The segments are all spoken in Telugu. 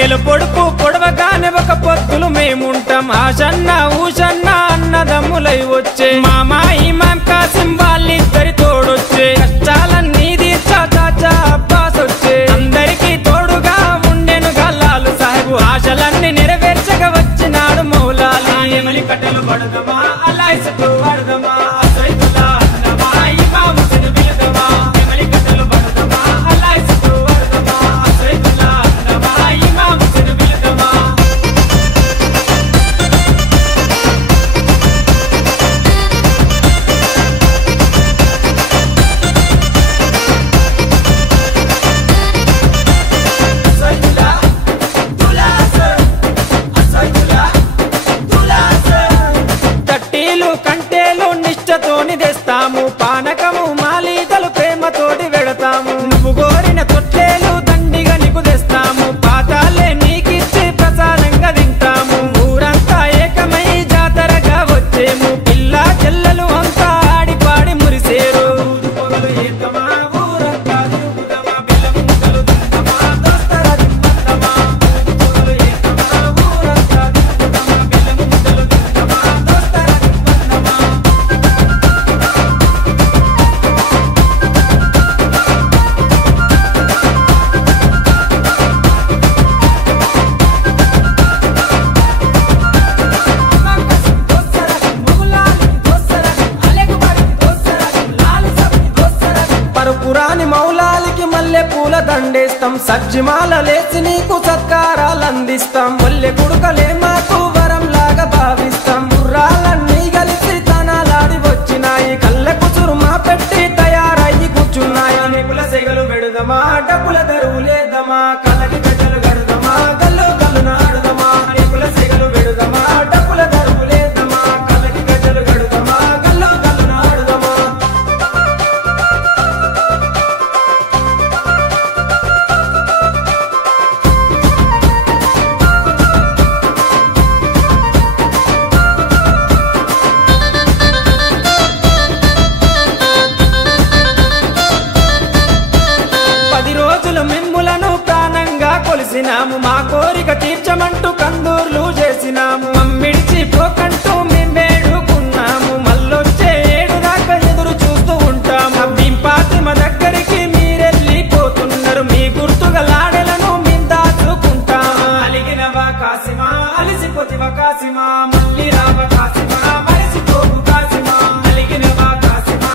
నెల పొడుపు పొడవగానే ఒక పొత్తులు మేముంటాం ఆశన్న ఊషన్న అన్నదమ్ములై వచ్చే మామా ఇమాం కాసిం వాళ్ళిద్దరి తోడొచ్చే కష్టాలన్నీ తీర్చా చాచా అబ్బాస్ వచ్చే అందరికీ తోడుగా ఉండెను గల్లాలు సాహెబు ఆశలన్నీ నెరవేర్చగా వచ్చినాడు మౌలాలి ఎమలి కట్టెలు పడదమా అల్లాయిసకు పడదమా అసైతుల్లా అన్నమా ఇమాం హుస్సేన్ బిలదమా ఎమలి కట్టెలు పడదమా అల్లాయిసకు పడదమా అసైతుల్లా అన్నమా ఇమాం హుస్సేన్ బిలదమా కంటేలు నిష్టతోని తెస్తాము పానకము మాలీతలు ప్రేమతోటి వెడతాము నువ్వు కోరిన తొట్టేలు దండిగా నీకు తెస్తాము పాతాలే నీకిచ్చి ప్రసాదంగా తింటాము ఊరంతా ఏకమై జాతరగా వచ్చేము పిల్ల చెల్లెలు అంతా ఆడి పాడి మురిసేరు ఏకమా ఊరంతా తిరుగుదమా బెల్లం ముద్దలు తిందమా దోస్తరా తిందమా ఏకమా ఊరంతా తిరుగుదమా బెల్లం ముద్దలు తిందమా దోస్తరా పురాని మౌలాలికి మల్లె పూల దండేస్తాం సజ్జిమాల లేచి నీకు సత్కారాలు అందిస్తాం మల్లె గుడుకలే మాకు వరం లాగా భావిస్తాం గుర్రాలన్నీ కలిసి తనాలాడి వచ్చినాయి కళ్ళ కుసురు మా పెట్టి తయారయ్యి కూర్చున్నాయి నెకుల సెగలు పెడదమా డబ్బుల తెరువు లేదమా కళ్ళకి గడ్డలు గడదమా గల్లు గల్లు నాడుదమా నెకుల సెగలు పెడదమా డబ్బుల తెరువు లేదమా కళ్ళకి గడ్డలు గడదమా గల్లు గల్లు నాడుదమా మిమ్ములను ప్రాణంగా కొలిసినాము మా కోరిక తీర్చమంటూ కందూర్లు చేసినాము మమ్మిడిచి పోకంటూ మేము వేడుకున్నాము మళ్ళొచ్చే ఏడు దాకా ఎదురు చూస్తూ ఉంటాము భీంపాతిమ దగ్గరికి మీరెళ్ళిపోతున్నారు మీ గుర్తుగా లాడెలను మేము దాచుకుంటాము అలిగినవా కాసిమా అలిసిపోతివా కాసిమా మళ్ళీ రావ కాసిమా మరిసిపోకు కాసిమా అలిగినవా కాసిమా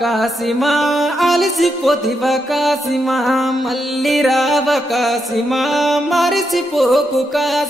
కాసిమా అలిసిపోతివ కాసిమా మళ్ళీ రావ కాసిమా మరిసిపోకు కాసిమా